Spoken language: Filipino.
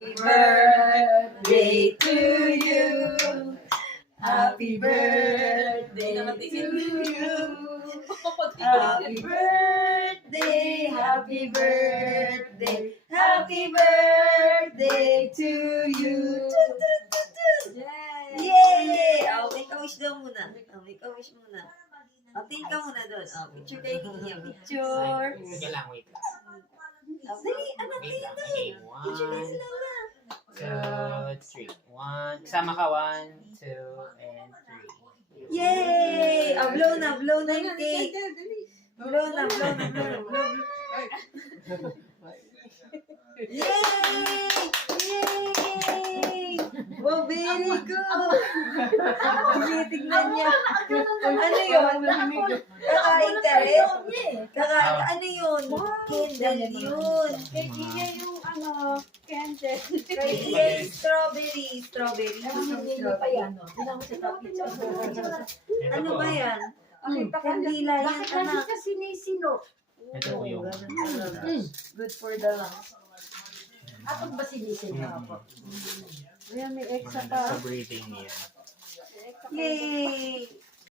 birthday to you. Happy birthday to you. Happy birthday, happy birthday, happy birthday to you. Yay! Oh, make a wish daw muna. Oh, make a wish muna. Oh, tingin ka muna doon. Oh, picture kayo ni Iya. Picture. Sige lang, wait lang. Oh, dali, anak, Wait tingin lang. doon. Okay, Picture kayo 1, sila na. 2, 3. 1. Kasama ka, 1, 2, and 3. Yay! Oh, blow na yung cake. Blow na. Yay! Yay! Wow, very good! Tinitignan niya. Ano yun? Kakain ka rin? Kakain ka? Ano yun? Candle yun. Kay Iya yung candle. Kay Iya yung strawberry. Strawberry. Hindi pa yan. Ano ba yan? Kandila yan, Bakit lagi anak. ka sinisino? Ito po yung... Good for the lungs. Atong ba sinisino ako? Ayan, may extra Sa pa. breathing niya. Yay!